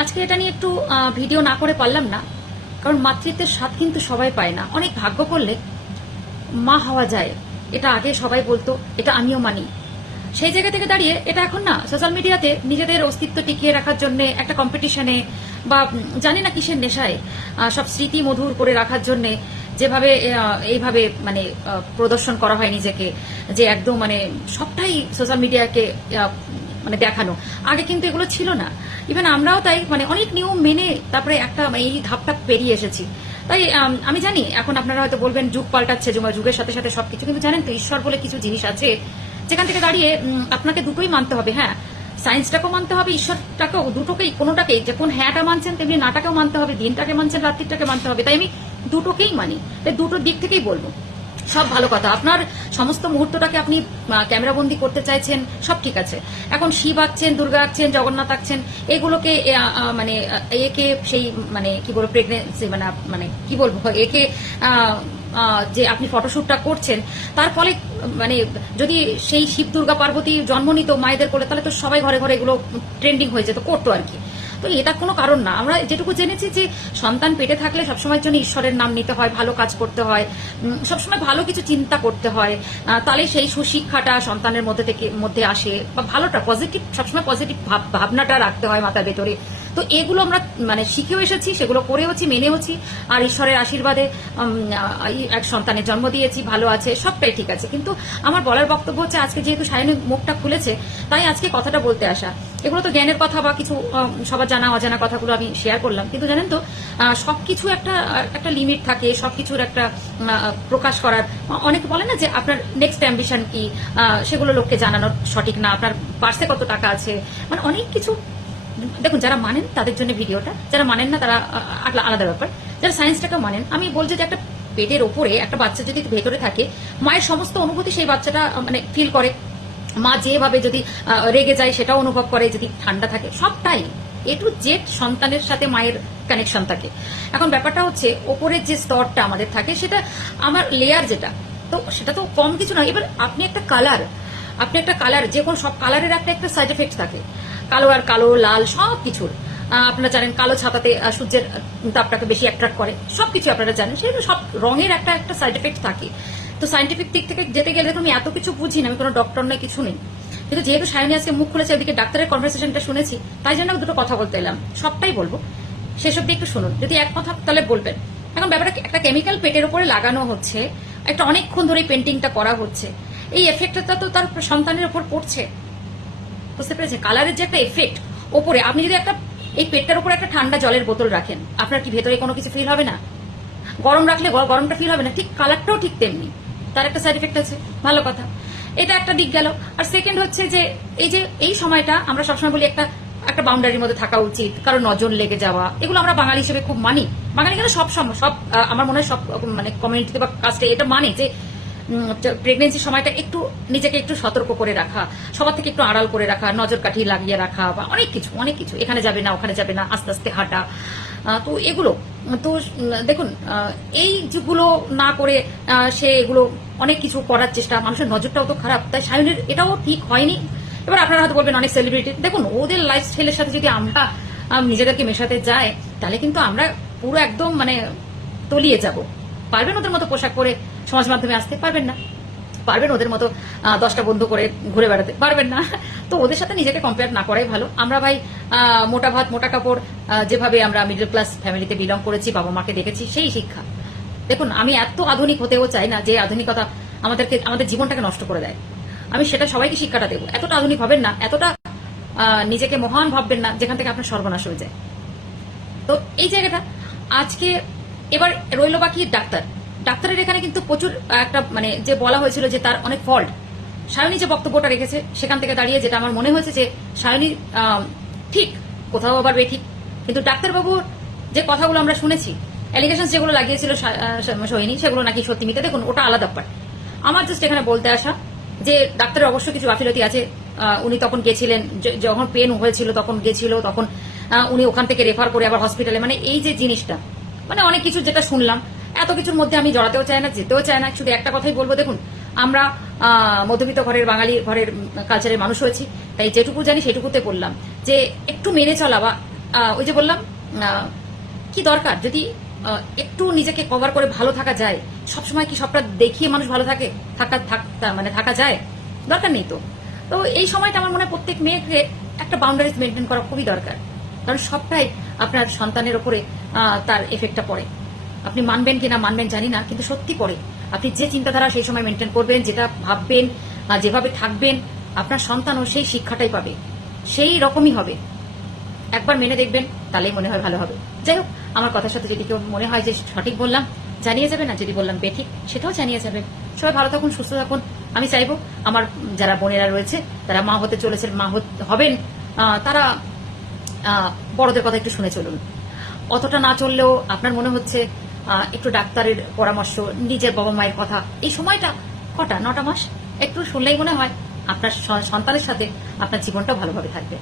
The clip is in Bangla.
আজকে এটা নিয়ে একটু ভিডিও না করে পারলাম না। কারণ মাতৃত্বের স্বাদ কিন্তু সবাই পায় না। অনেক ভাগ্য করলে মা হওয়া যায়। এটা আগে সবাই বলতো, এটা আমিও মানি। সেই জায়গা থেকে দাঁড়িয়ে এটা এখন না সোশ্যাল মিডিয়াতে নিজেদের অস্তিত্ব টিকিয়ে রাখার জন্য একটা কম্পিটিশনে বা জানি না কিসের নেশায় সব স্মৃতি মধুর করে রাখার জন্য যেভাবে এইভাবে মানে প্রদর্শন করা হয় নিজেকে, যে একদম মানে সবটাই সোশ্যাল মিডিয়াকে মানে দেখানো। আগে কিন্তু এগুলো ছিল না। ইভেন আমরাও তাই মানে অনেক নিয়ম মেনে তারপরে একটা এই ধাপটা পেরিয়ে এসেছি। তাই, আমি জানি, এখন আপনারা হয়তো বলবেন, যুগ পাল্টাচ্ছে, যুগ- যুগের সাথে সাথে সবকিছু। কিন্তু জানেন তো, ঈশ্বর বলে কিছু জিনিস আছে, যেখান থেকে দাঁড়িয়ে আপনাকে দুটোই মানতে হবে হ্যাঁ? সায়েন্সটাকেও মানতে হবে, ঈশ্বরটাকেও, দুটোকেই, কোনোটাকেই যখন হ্যাঁটা মানছেন, তেমনি নাটাকেও মানতে হবে, দিনটাকে মানছেন, রাত্রিটাকে মানতে হবে। তাই আমি দুটোকেই মানি। তাই দুটোর দিক থেকেই বলব। সব ভালো কথা। আপনার সমস্ত মুহূর্তটাকে আপনি ক্যামেরাবন্দি করতে চাইছেন, সব ঠিক আছে। এখন শিব আঁকছেন, দুর্গা আঁকছেন, জগন্নাথ আঁকছেন, এগুলোকে মানে একে সেই মানে কি বলব প্রেগনেন্সি মানে মানে কি বলব একে যে আপনি ফটোশ্যুটটা করছেন, তার ফলে মানে যদি সেই শিব দুর্গা পার্বতী জন্ম নিত মায়েদের কোলে, তাহলে তো সবাই ঘরে ঘরে এগুলো ট্রেন্ডিং হয়ে যেত করতো আর কি। তো এটা কোনো কারণ না। আমরা যেটুকু জেনেছি যে সন্তান পেটে থাকলে সবসময়ের জন্য ঈশ্বরের নাম নিতে হয়, ভালো কাজ করতে হয় সবসময় ভালো কিছু চিন্তা করতে হয়। তাহলে সেই সুশিক্ষাটা সন্তানের মধ্যে থেকে, মধ্যে আসে। বা ভালোটা পজিটিভ সবসময় পজিটিভ ভাবনাটা রাখতে হয় মাথার ভেতরে। তো এগুলো আমরা মানে শিখেও এসেছি, সেগুলো করেওছি, মেনেওছি। আর ঈশ্বরের আশীর্বাদে এক সন্তানের জন্ম দিয়েছি, ভালো আছে, সবটাই ঠিক আছে। কিন্তু আমার বলার বক্তব্য হচ্ছে, আজকে যেহেতু সায়নী মুখটা খুলেছে, তাই আজকে কথাটা বলতে আসা। এগুলো তো জ্ঞানের কথা বা কিছু সবার জানা, অজানা কথাগুলো আমি শেয়ার করলাম। কিন্তু জানেন তো সবকিছু একটা একটা লিমিট থাকে, সবকিছুর একটা প্রকাশ করার। অনেকে বলে না যে, আপনার নেক্সট অ্যাম্বিশন কি? সেগুলো লোককে জানানোর সঠিক না, আপনার পার্সে কত টাকা আছে? মানে অনেক কিছু দেখুন, যারা মানেন তাদের জন্য ভিডিওটা, যারা মানেন না তারা আলাদা ব্যাপার। যারা সায়েন্সটাকে মানেন, আমি বলছি যে একটা পেটের ওপরে একটা বাচ্চা যদি ভেতরে থাকে, মায়ের সমস্ত অনুভূতি সেই বাচ্চাটা মানে ফিল করে। মা যেভাবে যদি রেগে যায় সেটাও অনুভব করে, যদি ঠান্ডা থাকে, সবটাই এ টু জেড সন্তানের সাথে মায়ের কানেকশন থাকে। এখন ব্যাপারটা হচ্ছে, ওপরের যে স্তরটা আমাদের থাকে, সেটা আমার লেয়ার যেটা, তো সেটা তো কম কিছু নয়। এবার আপনি একটা কালার আপনি একটা কালার যে কোনো সব কালারের একটা একটা সাইড এফেক্ট থাকে। কালো আর কালো, লাল সব কিছুর আপনারা জানেন কালো ছাতাতে সূর্যের তাপটাকে বেশি অ্যাট্রাক্ট করে। সবকিছু আপনারা জানেন সেগুলো সব রঙের একটা একটা সাইড এফেক্ট থাকে। তো সাইন্টিফিক দিক থেকে যেতে গেলে আমি এত কিছু বুঝি না, আমি কোনো ডক্টর নয়, কিছু নেই। কিন্তু যেহেতু সায়নী আজকে মুখ খুলেছে, ওদিকে ডাক্তারের কনভারসেশনটা শুনেছি, তাই জন্য আমি দুটো কথা বলতে এলাম। সবটাই বলব। সেসব দিয়ে একটু শুনুন। যদি এক কথা তাহলে বলবেন। এখন ব্যাপারটা একটা কেমিক্যাল পেটের উপরে লাগানো হচ্ছে, একটা অনেকক্ষণ ধরে পেন্টিংটা করা হচ্ছে। এই এফেক্টটা তো তার সন্তানের উপর পড়ছে। বুঝতে পেরেছেন? কালারের যে একটা এফেক্ট ওপরে, আপনি যদি একটা, এই পেটটার উপরে একটা ঠান্ডা জলের বোতল রাখেন, আপনার কি ভেতরে কোনো কিছু ফিল হবে না? গরম রাখলে গরমটা ফিল হবে না, ঠিক কালারটাও ঠিক তেমনি। তার একটা সাইড এফেক্ট আছে, ভালো কথা। এটা একটা দিক গেল। আর সেকেন্ড হচ্ছে যে, এই যে, এই সময়টা আমরা সবসময় বলি একটা একটা বাউন্ডারির মধ্যে থাকা উচিত, কারও নজর লেগে যাওয়া, এগুলো আমরা বাঙালি হিসেবে খুব মানি। বাঙালি কেন সব সব আমার মনে হয় সব মানে কমিউনিটিতে বা কাস্টে এটা মানে যে প্রেগনেন্সির সময়টা একটু নিজেকে একটু সতর্ক করে রাখা, সবার থেকে একটু আড়াল করে রাখা নজর কাঠি লাগিয়ে রাখা বা অনেক কিছু অনেক কিছু। এখানে যাবে না, ওখানে যাবে না, আস্তে আস্তে হাঁটা। তো এগুলো, তো দেখুন এই যেগুলো না করে সে এগুলো অনেক কিছু করার চেষ্টা, মানুষের নজরটাও তো খারাপ, তাই সায়নের এটাও ঠিক হয়নি। এবার আপনারা হয়তো বলবেন অনেক সেলিব্রিটি দেখুন, ওদের লাইফস্টাইলের সাথে যদি আমরা নিজেদেরকে মেশাতে যাই, তাহলে কিন্তু আমরা পুরো একদম মানে তলিয়ে যাব। পারবেন ওদের মতো পোশাক পরে? সমাজ মাধ্যমে আসতে পারবেন না। পারবেন ওদের মতো দশটা বন্ধু করে ঘুরে বেড়াতে, পারবেন না। তো ওদের সাথে নিজেকে কম্পেয়ার না করাই ভালো। আমরা ভাই মোটা ভাত, মোটা কাপড় যেভাবে আমরা মিডল ক্লাস ফ্যামিলিতে বিলং করেছি, বাবা মাকে দেখেছি, সেই শিক্ষা। দেখুন, আমি এত আধুনিক হতেও চাই না যে আধুনিকতা আমাদেরকে, আমাদের জীবনটাকে নষ্ট করে দেয়। আমি সেটা সবাইকে শিক্ষাটা দেবো। এতটা আধুনিক হবেন না, এতটা নিজেকে মহান ভাববেন না, যেখান থেকে আপনার সর্বনাশ হয়ে যায়। তো এই জায়গাটা, আজকে এবার রইল বাকি ডাক্তার। ডাক্তারের এখানে কিন্তু প্রচুর একটা মানে যে বলা হয়েছিল যে তার অনেক ফল্ট সায়নী যে বক্তব্যটা রেখেছে, সেখান থেকে দাঁড়িয়ে যেটা আমার মনে হয়েছে যে সায়নী ঠিক, কোথাও আবার বেঠিক। কিন্তু ডাক্তারবাবুর যে কথাগুলো আমরা শুনেছি অ্যালিগেশন যেগুলো লাগিয়েছিল সোহিনী সেগুলো নাকি সত্যি মিথ্যে। দেখুন, ওটা আলাদা ব্যাপার। আমার জাস্ট এখানে বলতে আসা যে ডাক্তারের অবশ্যই কিছু গাফিলতি আছে উনি তখন গেছিলেন যখন পেন হয়েছিল তখন গেছিল, তখন উনি ওখান থেকে রেফার করে আবার হসপিটালে মানে এই যে জিনিসটা মানে অনেক কিছু যেটা শুনলাম এত কিছুর মধ্যে আমি জড়াতেও চাই না, যেতেও চাই না। শুধু একটা কথাই বলব, দেখুন, আমরা মধ্যবিত্ত ঘরের বাঙালি ঘরের কালচারের মানুষ হয়েছি, তাই যেটুকু জানি সেটুকুতে বললাম। যে একটু মেনে চলা বা ওই যে বললাম কি দরকার? যদি একটু নিজেকে কভার করে ভালো থাকা যায়, সবসময় কি সবটা দেখিয়ে মানুষ ভালো থাকে, থাকা, থাক- মানে থাকা যায়? দরকার নেই তো। তো এই সময়টা আমার মনে হয় প্রত্যেক মেয়েকে একটা বাউন্ডারিজ মেনটেন করা খুবই দরকার। কারণ সবটাই আপনার সন্তানের ওপরে তার এফেক্টটা পড়ে। আপনি মানবেন কিনা মানবেন জানি না, কিন্তু সত্যি পড়ে আপনি যে চিন্তাধারা সেই সময় মেনটেন করবেন, যেটা ভাববেন যেভাবে থাকবেন, আপনার সন্তানও সেই শিক্ষাটাই পাবে। সেই রকমই হবে। একবার মেনে দেখবেন, তাহলেই মনে হয় ভালো হবে। যাই হোক, আমার কথার সাথে যদি কেউ মনে হয় যে সঠিক বললাম, জানিয়ে যাবেন আর যদি বললাম বেঠিক, সেটাও জানিয়ে যাবেন সবাই ভালো থাকুন, সুস্থ থাকুন। আমি চাইব আমার যারা বোনেরা রয়েছে, তারা মা হতে চলেছেন, মা হবেন তারা বড়দের কথা একটু শুনে চলুন। অতটা না চললেও আপনার মনে হচ্ছে একটু ডাক্তারের পরামর্শ, নিজের বাবা মায়ের কথা। এই সময়টা কটা? নটা মাস? একটু শুনলেই মনে হয় আপনার সন্তানের সাথে আপনার জীবনটা ভালোভাবে থাকবে।